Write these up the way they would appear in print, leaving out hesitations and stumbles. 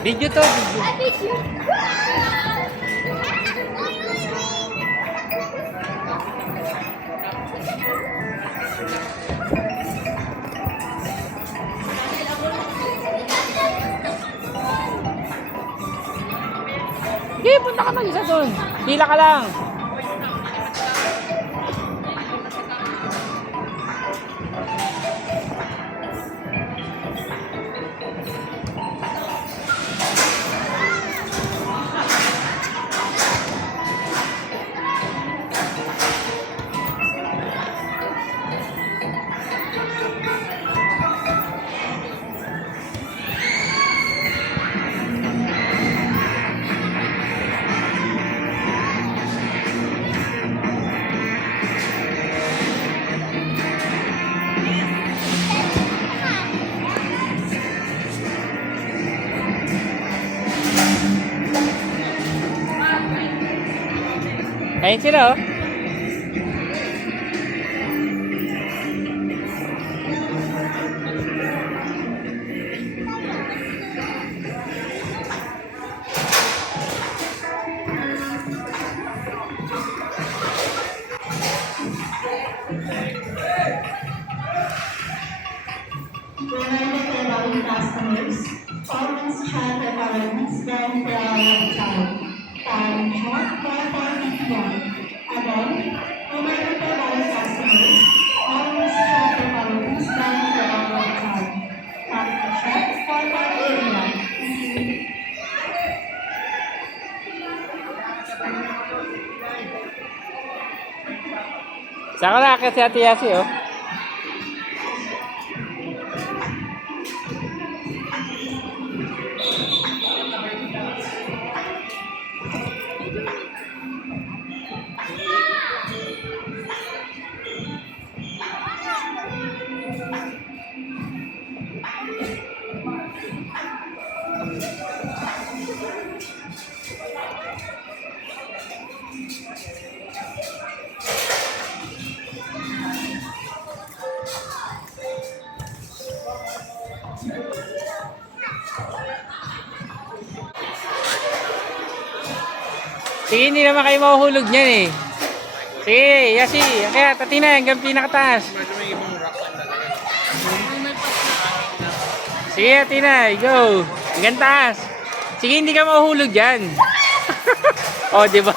Video to, video. I miss you. Sige, punta ka mag-isa doon. Pila ka lang. Ayun sila oh. Customers, always check the balance when they are time. Time short, 4:41. Again, reminder for all customers, always check the balance when they are time. Time check, 4:41. Saan ka nakakit si Ate Yasi oh? Sige, hindi naman kayo mahuhulog niyan eh. Sige, Yasi, kaya tatina hanggang pinakataas. Sige, Atina, go. Hanggang taas. Sige, hindi ka mahuhulog dyan. O, di ba?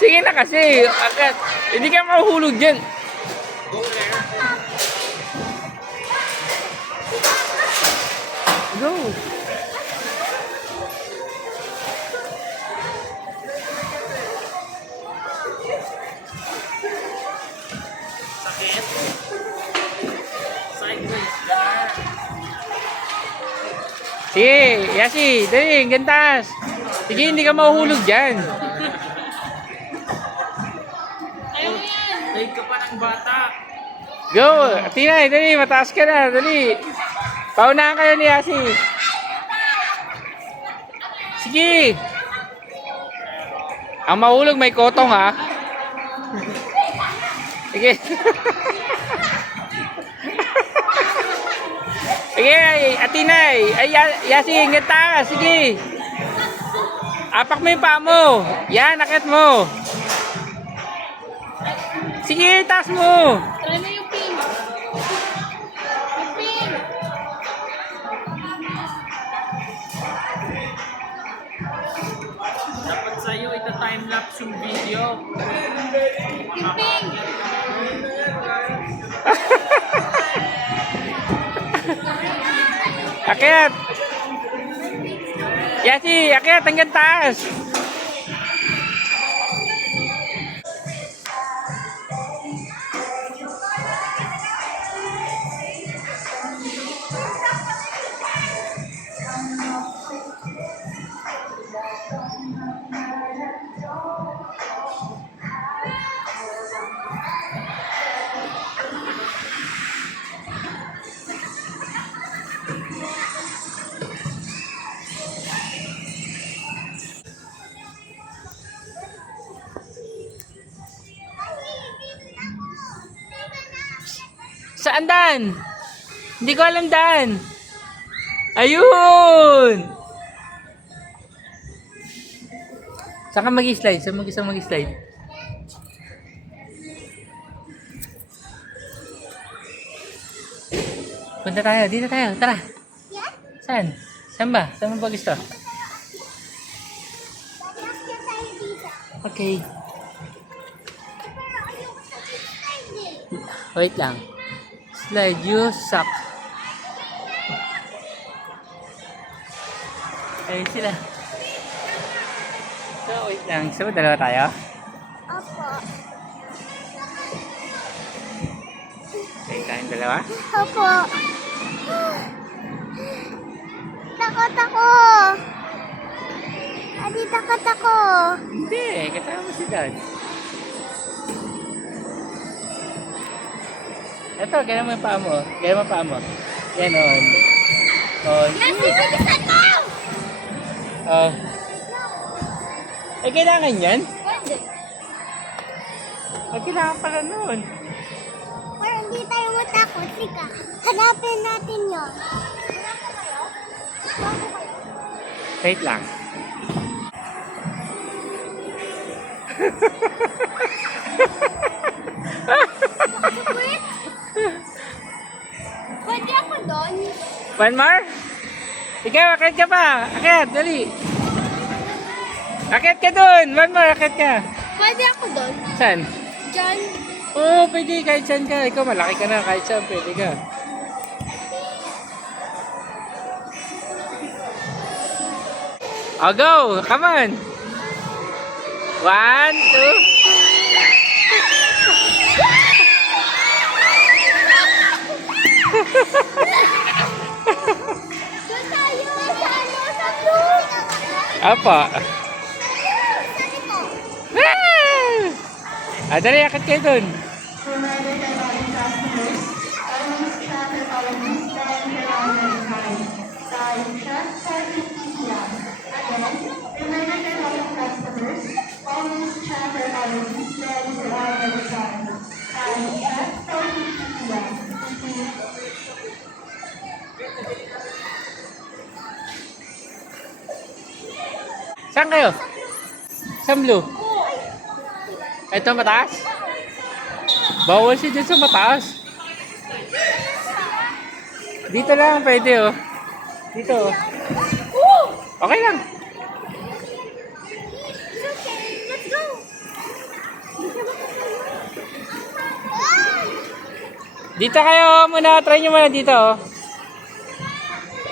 Sige na kasi. Agad. Hindi ka mahuhulog dyan. Go. Sakit. Sideways ka. Sige, Yasi, dali, hanggang taas. Sige, hindi ka mahuhulog dyan. Late ka pa ng bata. Go! Atina, dali, mataas ka na, dali. Paunahan kayo ni Yasi. Sige. Ang mahulog may kotong ha. Sige. Sige, Atina, ay Yasi, hanggang taas, sige. Apak mo yung paa mo. Yan, akit mo. Sige, taas mo. Try mo yung pink. Yung pink. Dapat sa'yo ita-timelapse yung video. Yung pink. Akyat. Yasi, akyat hanggang taas. Saan daan? Hindi ko alam daan. Ayun! Saan ka mag-slide? Saan mag-isang mag-slide? Punta tayo. Dito tayo. Tara. Saan? Saan ba? Saan mo ba gusto? Okay. Wait lang. Slide. You suck. Ayun sila. So, wait lang. So, dalawa tayo? Opo. Wait lang, dalawa? Opo. Takot ako. Adi, takot ako. Hindi. Kasama mo si Dad. Ito, ganyan mo yung paa mo. Ganyan mo yung paa mo. Yan, on. On. Yes, bilisan mo! Oh. Eh, kailangan yan? Pwede. Eh, kailangan pala nun. Pero hindi tayo matakot. Sika, hanapin natin yun. Hanapin kayo? Bago kayo? Wait lang. Wait. Pwede ako doon? One more? Ikaw, akit ka pa. Akit, dali. Akit ka dun. One more, akit ka. Pwede ako doon? Saan? Diyan. Oo, pwede. Kahit saan ka. Ikaw, malaki ka na. Kahit saan, pwede ka. Oh, go. Come on. 1, 2. Doon tayo! Sa blue! Apa. Sa ito. Ah! Dali, akit kayo dun. Reminder to all customers, always track your policies dahil kailangan ng time. Time shot, 5:50 p.m. Again, reminder to all customers, always track your policies dahil kailangan ng time. Time shot, 5:50 p.m. Thank you. Saan kayo? Saan blue? Ito mataas? Bawal siya dyan sa mataas. Dito lang pwede oh. Dito oh. Okay lang. It's okay. Let's go. Dito kayo muna. Try nyo muna dito oh.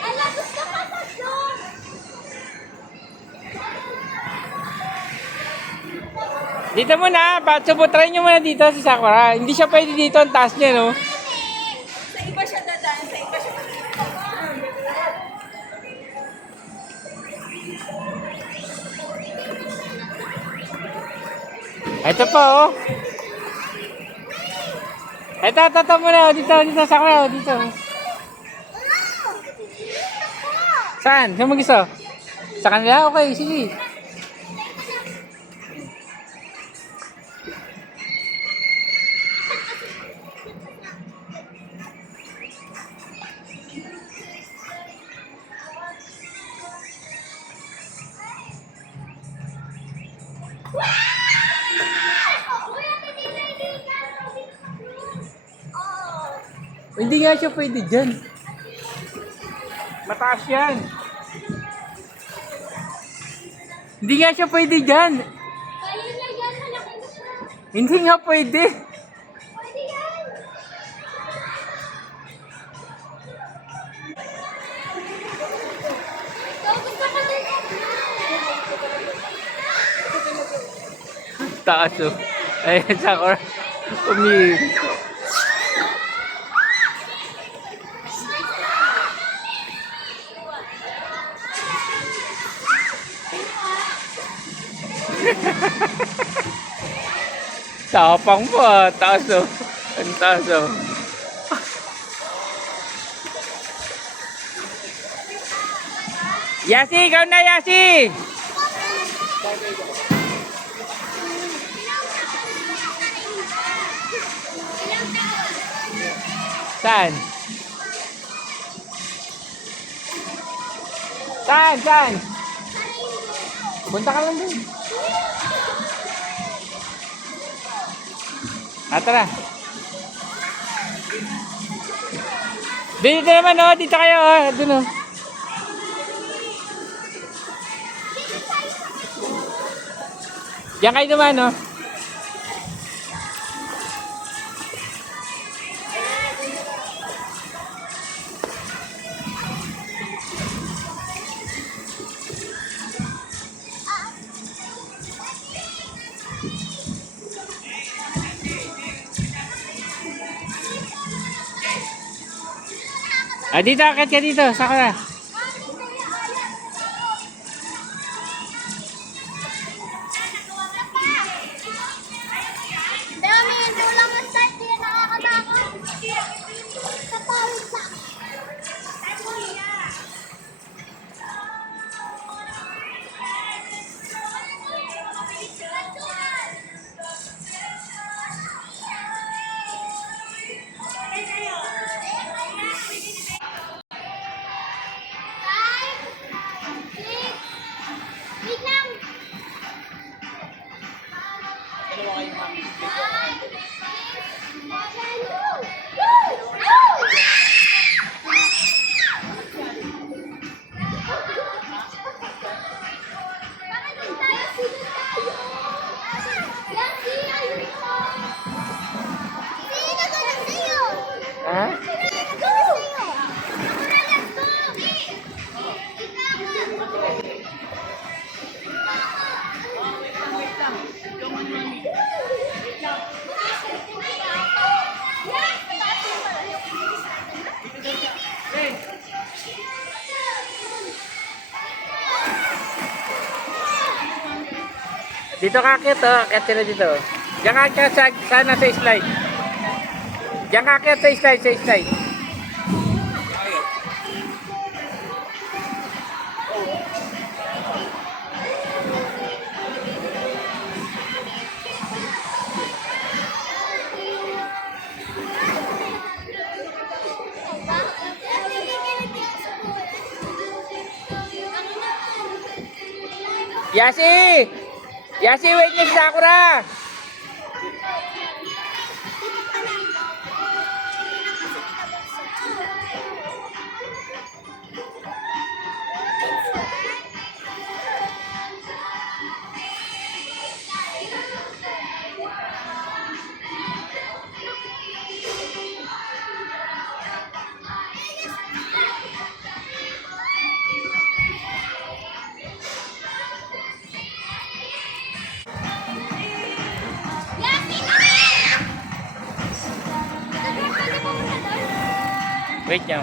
Ala, gusto ka sa doon. Dito muna. Try nyo muna dito si Sakura. Hindi siya pwede dito. Ang taas niya no. Sa iba siya dadaan, sa iba siya Ito pa oh. Ito muna. Dito Sakura. Dito. Saan? Saan mag-isa? Sa kanila? Okay, sige. Hindi nga siya pwede dyan. Mataas yan. Hindi nga siya pwede dyan. Kaya na yan, malaki na siya. Hindi nga pwede. Pwede yan. Ikaw, gusto ko din. Taas oh. Ayan, Sakura. Tapang mo ah. Taas oh. Ang taas oh. Yasi, ikaw na Yasi! Saan? Saan? Saan? Punta ka lang dun. Tara. Dito naman, oh. Dito kayo, oh. Dun, oh. Diyan kayo naman, oh. Dito, akit ka dito. Saka na. Dami, hindi ko lang ma-start. Hindi nakakatakot. Kapawit sa. Wait lang. Ha? Dito ka akit, oh. Akit sila dito. Diyan ka akit sana sa slide. Diyan ka akit sa slide, sa slide. Yasi! Yasi, wait niyo si Sakura! Wait niyo.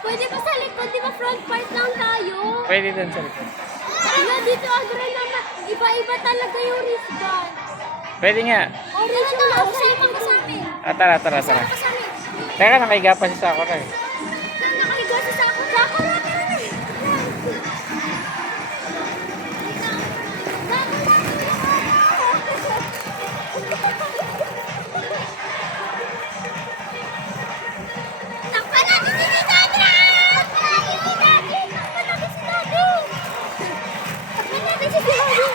Pwede ba sa likod? Di ba front part lang tayo? Pwede dun sa likod. Wala, dito agro naman. Iba-iba talaga yung wristband. Pwede nga. Orange yung nasa ibang kasama. Tara, tara, tara. Kasama. Teka, nakahiga pa si Sakura eh. Nakahiga si Sakura. Sakura, tara na. Takpan natin si Sandra! Takpan natin si Daddy! Takpan natin si Daddy!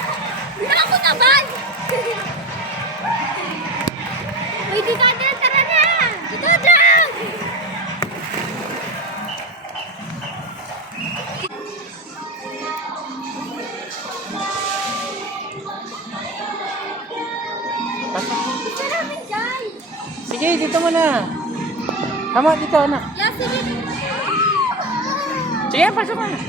Naku naman! Uy, di Sandra, tara na! Si Sandra! Pasok. Gusto namin dyan! Sige, dito mo na. Tama, dito anak. Yeah, sige! Sige, pasok ka na.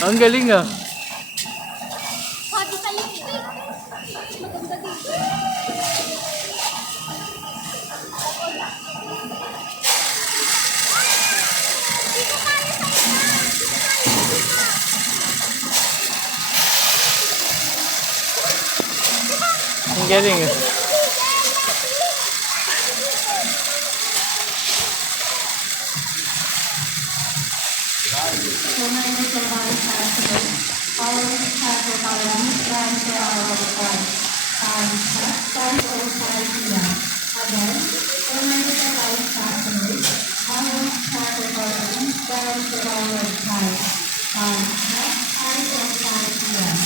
Ang galing ah. Sabi sa'yo, maganda dito. Dito tayo sa isa. Ang galing ah. Reminder to all passengers, always have your balance down to our flight. Time 5:05 p.m. Again, reminder to all passengers, always have your balance down to our flight. Time 5:05 p.m.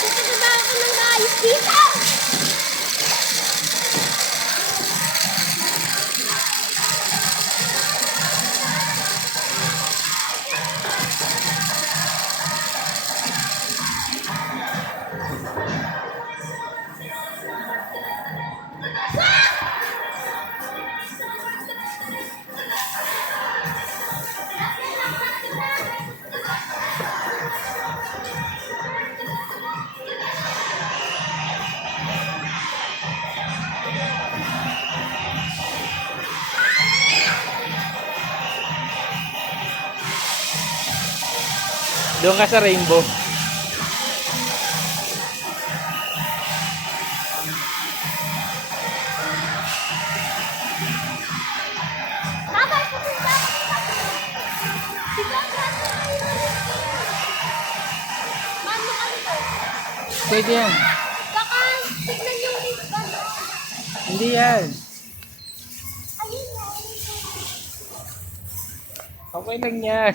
Tutugba ako ng ayos dito. Doon ka sa rainbow. Babay, pupunta ako. Dito ang Ano kami to? Pwede yan. Baka tignan yung wristband. Hindi yan. Ayun o. Okay lang yan.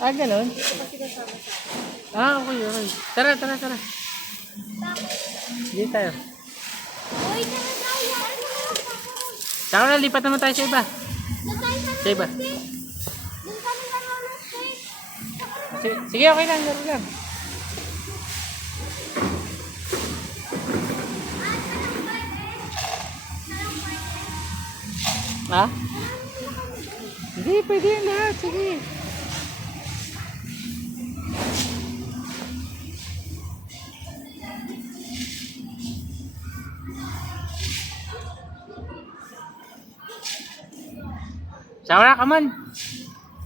Ah, ganun? Ah, okay, okay. Tara, tara, tara. Dito tayo. Uy, tara tayo. Saka na, lipat naman tayo sa iba. Doon tayo Sa iba. Doon kami ng skate. Sige, okay lang, laro lang. Ha? Hindi, pwede yung lahat. Sige. Sawa, come on.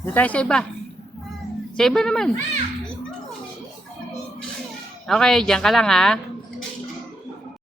Doon tayo sa iba. Sa iba naman. Okay, diyan ka lang ha.